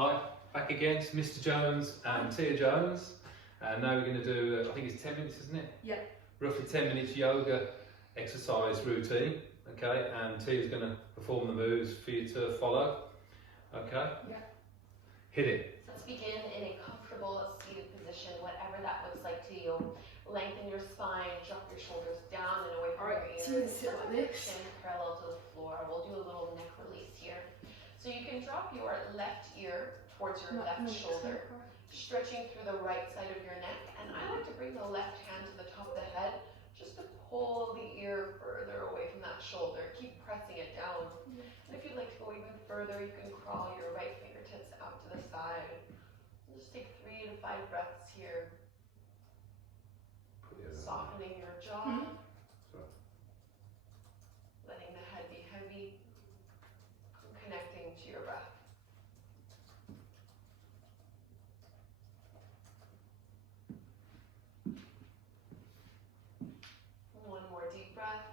Hi, back again. It's Mr. Jones and Tia Jones. And now we're going to do, I think it's 10 minutes, isn't it? Yeah. Roughly 10 minutes yoga exercise routine. Okay, and Tia's going to perform the moves for you to follow. Okay? Yeah. Hit it. Let's begin in a comfortable seated position, whatever that looks like to you. Lengthen your spine, drop your shoulders down and away from your ears. Sit like this. Chin parallel to the floor. We'll do a little neck release here. So you can drop your left ear towards your left shoulder, stretching through the right side of your neck. And I like to bring the left hand to the top of the head, just to pull the ear further away from that shoulder. Keep pressing it down. And if you'd like to go even further, you can crawl your right fingertips out to the side. Just take 3 to 5 breaths here. Softening your jaw. Letting the head be heavy. And connecting to your breath. One more deep breath.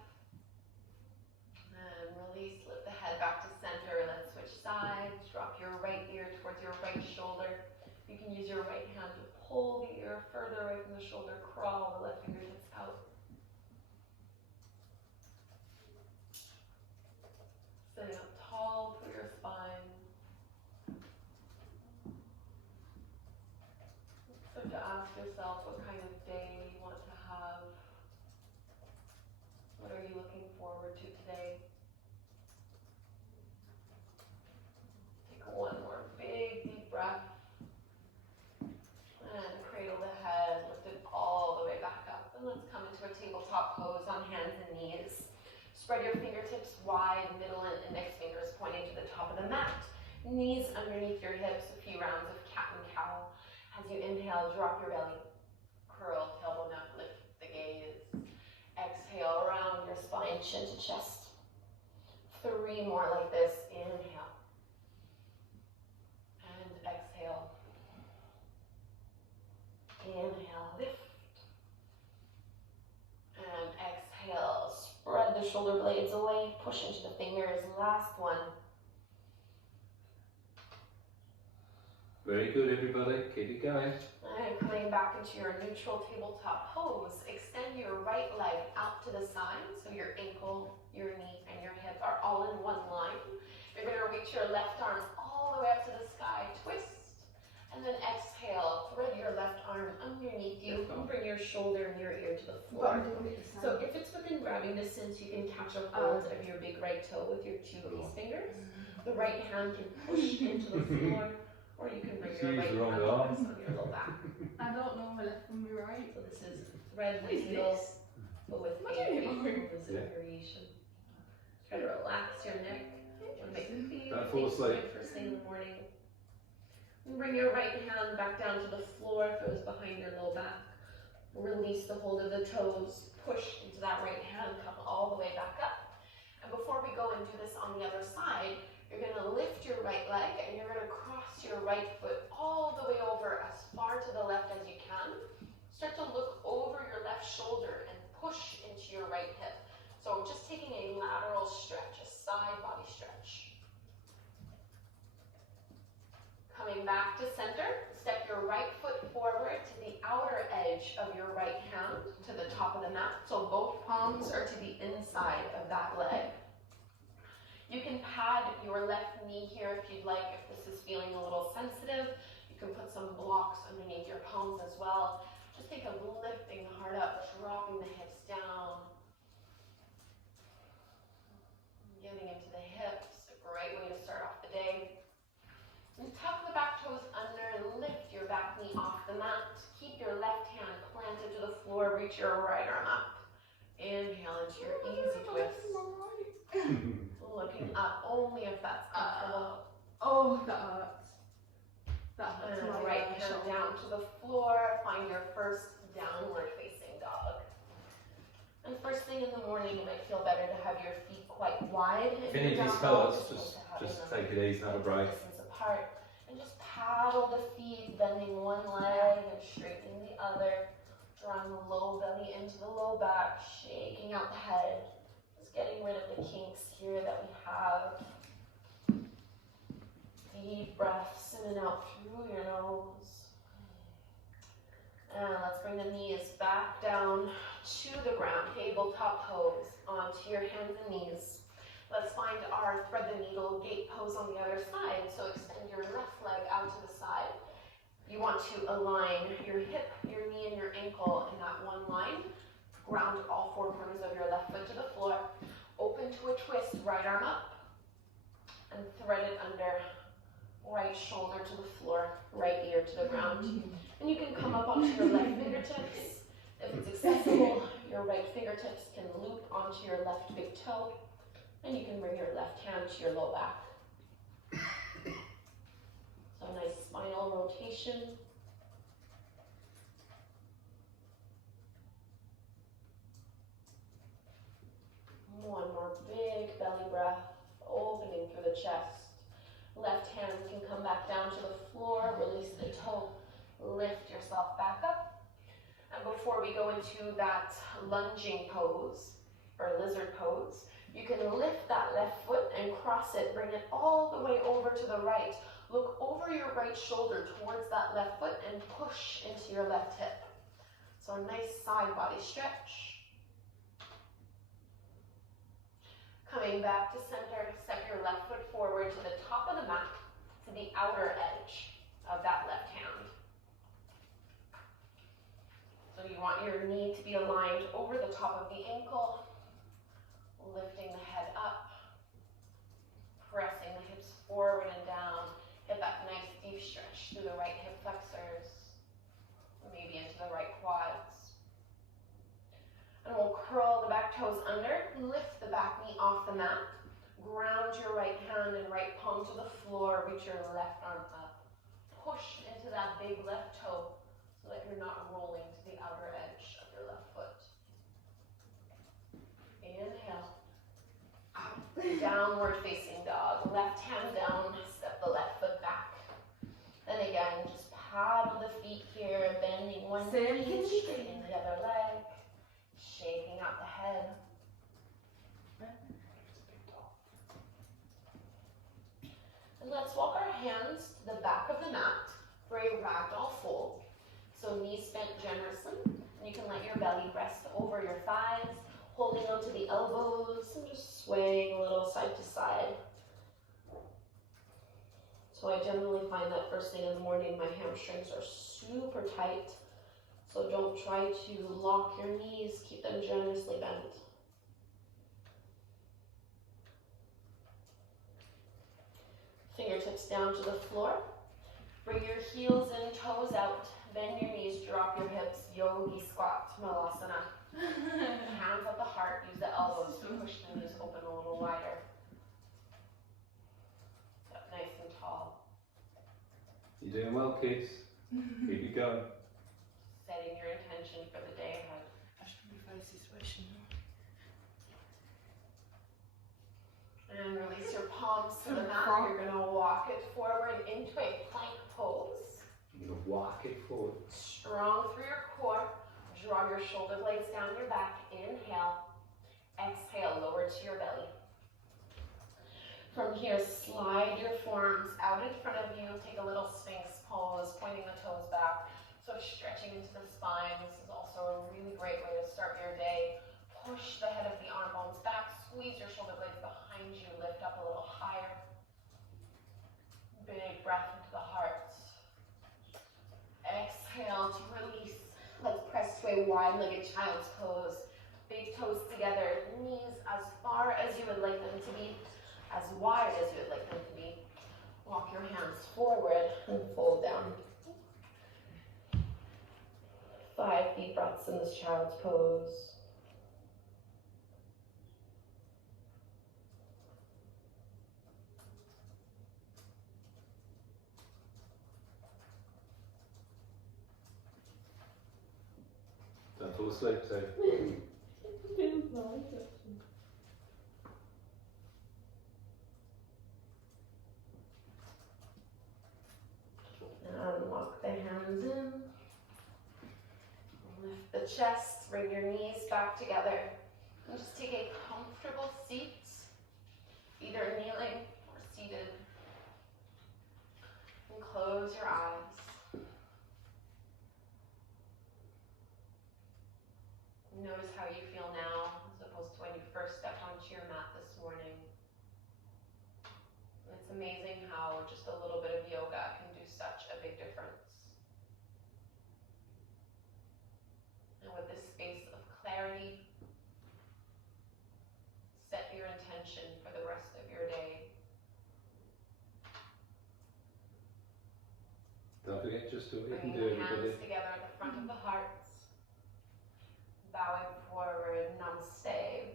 And release, lift the head back to center. Let's switch sides. Drop your right ear towards your right shoulder. You can use your right hand to pull the ear further away from the shoulder. Crawl the left fingertips out. Sitting up tall through your spine. Start to ask yourself what kind of day you want to have. What are you looking forward to today? Take one more big deep breath. And cradle the head, lift it all the way back up. And let's come into a tabletop pose on hands and knees. Spread your fingertips wide, middle and index fingers pointing to the top of the mat. Knees underneath your hips, a few rounds of cat and cow. As you inhale, drop your belly. Curl, tailbone up, lift the gaze. Exhale, round your spine, chin to chest. 3 more like this. Inhale. And exhale. Inhale, lift. And exhale, spread the shoulder blades away, push into the fingers. Last one. Very good, everybody. Keep it going. And coming back into your neutral tabletop pose, extend your right leg out to the side, so your ankle, your knee, and your hip are all in one line. You're going to reach your left arm all the way up to the sky, twist, and then exhale, thread your left arm underneath you, and bring your shoulder and your ear to the floor. So if it's within grabbing distance, you can catch a hold of your big right toe with your 2 of these fingers. The right hand can push into the floor, or you can bring your right hand on your low back. I don't know my left from my right. So this is thread the needle, but with a variation. Try to relax your neck. Make it feel Don't fall asleep. first thing in the morning. And bring your right hand back down to the floor, throws behind your low back. Release the hold of the toes, push into that right hand, come all the way back up. And before we go and do this on the other side, you're going to lift your right leg and you're going to cross your right foot all the way over as far to the left as you can. Start to look over your left shoulder and push into your right hip. So just taking a lateral stretch, a side body stretch. Coming back to center, step your right foot forward to the outer edge of your right hand to the top of the mat. So both palms are to the inside of that leg. You can pad your left knee here if you'd like, if this is feeling a little sensitive. You can put some blocks underneath your palms as well. Just think of lifting the heart up, dropping the hips down. Getting into the hips, a great way to start off the day. And tuck the back toes under, lift your back knee off the mat. Keep your left hand planted to the floor, reach your right arm up. Inhale into your easy twist. Looking up only if that's comfortable. Oh, that hurts. That hurts. And my right hand shoulder. down to the floor. Find your first downward facing dog. And first thing in the morning, it might feel better to have your feet quite wide. If any of these hurts, just take it easy, have a break. Distance apart. And just paddle the feet, bending one leg and straightening the other. Drawing the low belly into the low back, shaking out the head. Just getting rid of the kinks here that we have. Deep breaths in and out through your nose. And let's bring the knees back down to the ground, tabletop pose, onto your hands and knees. Let's find our thread the needle gate pose on the other side. So extend your left leg out to the side. You want to align your hip, your knee, and your ankle in that one line. Ground all four corners of your left foot to the floor. Open to a twist, right arm up. And thread it under, right shoulder to the floor, right ear to the ground. And you can come up onto your left fingertips. If it's accessible, your right fingertips can loop onto your left big toe. And you can bring your left hand to your low back. So nice spinal rotation. One more big belly breath, opening through the chest. Left hand can come back down to the floor, release the toe, lift yourself back up. And before we go into that lunging pose, or lizard pose, you can lift that left foot and cross it, bring it all the way over to the right. Look over your right shoulder towards that left foot and push into your left hip. So a nice side body stretch. Coming back to center, step your left foot forward to the top of the mat, to the outer edge of that left hand. So you want your knee to be aligned over the top of the ankle, lifting the head up, pressing the hips forward and down. Get that nice deep stretch through the right hip flexors, maybe into the right quads. And we'll curl the back toes under, lift the back knee off the mat, ground your right hand and right palm to the floor, reach your left arm up. Push into that big left toe so that you're not rolling to the outer edge of your left foot. Inhale. Downward facing dog. Left hand down, step the left foot back. Then again, just paddle the feet here, bending one knee, straightening the other leg. Shaking out the head. And let's walk our hands to the back of the mat for a ragdoll fold. So knees bent generously. And you can let your belly rest over your thighs, holding onto the elbows and just swaying a little side to side. So I generally find that first thing in the morning my hamstrings are super tight. So don't try to lock your knees, keep them generously bent. Fingertips down to the floor. Bring your heels in, toes out. Bend your knees, drop your hips. Yogi squat, Malasana. Hands at the heart, use the elbows to push the knees open a little wider. Up nice and tall. You're doing well, kids. Keep it going. Setting your intention for the day ahead. And release your palms to the mat. You're going to walk it forward into a plank pose. I'm going to walk it forward. Strong through your core. Draw your shoulder blades down your back. Inhale. Exhale, lower to your belly. From here, slide your forearms out in front of you. Take a little Sphinx pose, pointing the toes back. So stretching into the spine. This is also a really great way to start your day. Push the head of the arm bones back. Squeeze your shoulder blades behind you. Lift up a little higher. Big breath into the heart. Exhale to release. Let's press to a wide-legged child's pose. Big toes together. Knees as far as you would like them to be. As wide as you would like them to be. Walk your hands forward and fold down. 5 deep breaths in this child's pose. Don't fall asleep, so. And walk the hands in. Lift the chest, bring your knees back together. And just take a comfortable seat, either kneeling or seated. Close your eyes. Notice how you feel now as opposed to when you first stepped onto your mat this morning. It's amazing how just a little bit of yoga can do such a big difference. And with this space of clarity, set your intention for the rest of your day. Don't forget just do what you can Bringing do, the everybody. hands together at the front of the hearts. Bowing forward, namaste.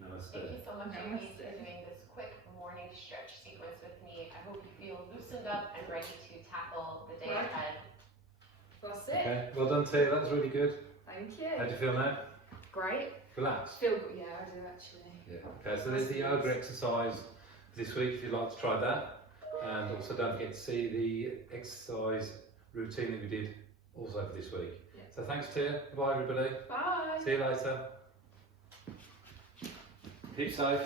Namaste. Thank you so much, Amy, Namaste. for doing this quick morning stretch sequence with me. I hope you feel loosened up and ready to tackle the day Right. ahead. That's it. Okay, well done Tia, that was really good. Thank How do you. you feel now? Great. Relaxed? Feel good. Yeah, I do actually. Yeah. Okay, so there's the yoga exercise this week if you'd like to try that. And also don't forget to see the exercise routine that we did also for this week. Yeah. So thanks Tia, bye everybody. Bye. See you later. Keep safe.